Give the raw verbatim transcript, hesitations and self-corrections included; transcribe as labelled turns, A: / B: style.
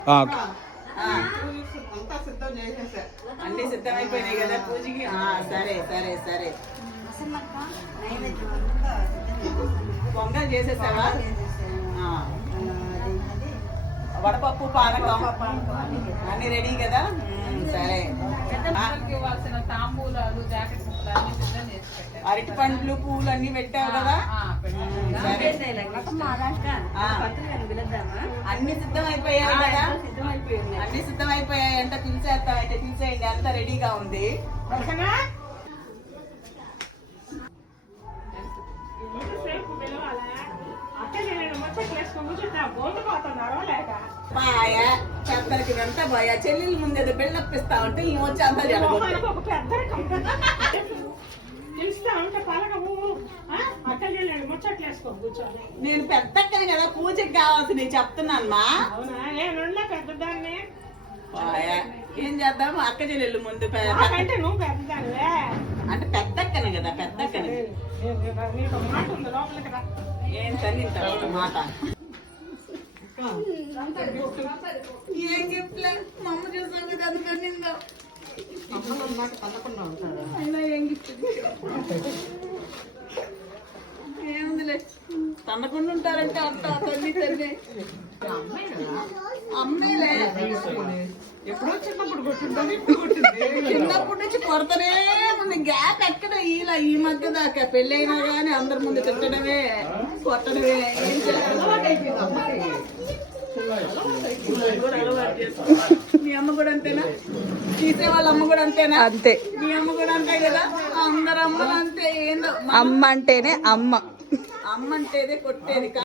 A: అన్ని సిద్ధమైపోయినాయి కదా పూజకి. సరే సరే సరే పొంగల్ చేసేసావా? వడపప్పు పానకం అన్ని రెడీ కదా? సరే.
B: ఇవ్వాల్సిన తాంబూలాలు జాకెట్
A: అరటి పండ్లు పూలు అన్ని పెట్టావు కదా? సరే అన్ని సిద్ధం అయిపోయాయి కదా? అన్ని సిద్ధం అయిపోయాయి అంతా పిలిచేస్తాం. అయితే పిలిచేయండి, అంతా రెడీగా ఉంది. బాయ పెద్దలకి ఇదంతా బాయ చెల్లెల ముందేదో బిల్డప్ ఇస్తా ఉంటే ఈ వచ్చి అంతా నేను పెద్దక్కని కదా పూజకి కావాల్సి చెప్తున్నాను మా. ఏం చేద్దాం అక్క చెల్లెళ్ళు ముందు అంటే నువ్వు పెద్దదానివే అంటే పెద్దక్కని కదా? పెద్దక్కని ఏం చదివింటావు మాట? ఏం చెప్పలే మా అమ్మ చూసాను కదా అందుకని అయినా ఏం గిఫ్ట్ ఏముందిలే తన్నకుండా ఉంటారంటే అంత తల్లి తల్లి అమ్మేలే. ఎప్పుడో చిన్నప్పుడు కొట్టిందని చిన్నప్పటి నుంచి కొడతనే ఉంది. గ్యాప్ ఎక్కడ ఇలా ఈ మధ్య దాకా పెళ్ళి అయినా కానీ అందరి ముందు తిట్టడమే కొట్టడమే. ఏం చేయాలి? మీ అమ్మ కూడా అంతేనా? తీసే వాళ్ళ అమ్మ కూడా అంతేనా? అంతే. మీ అమ్మ కూడా అంతే కదా? అందరు అమ్మలు అంతే. ఏందో అమ్మ అంటేనే అమ్మ. అమ్మ అంటేనే కొట్టేది.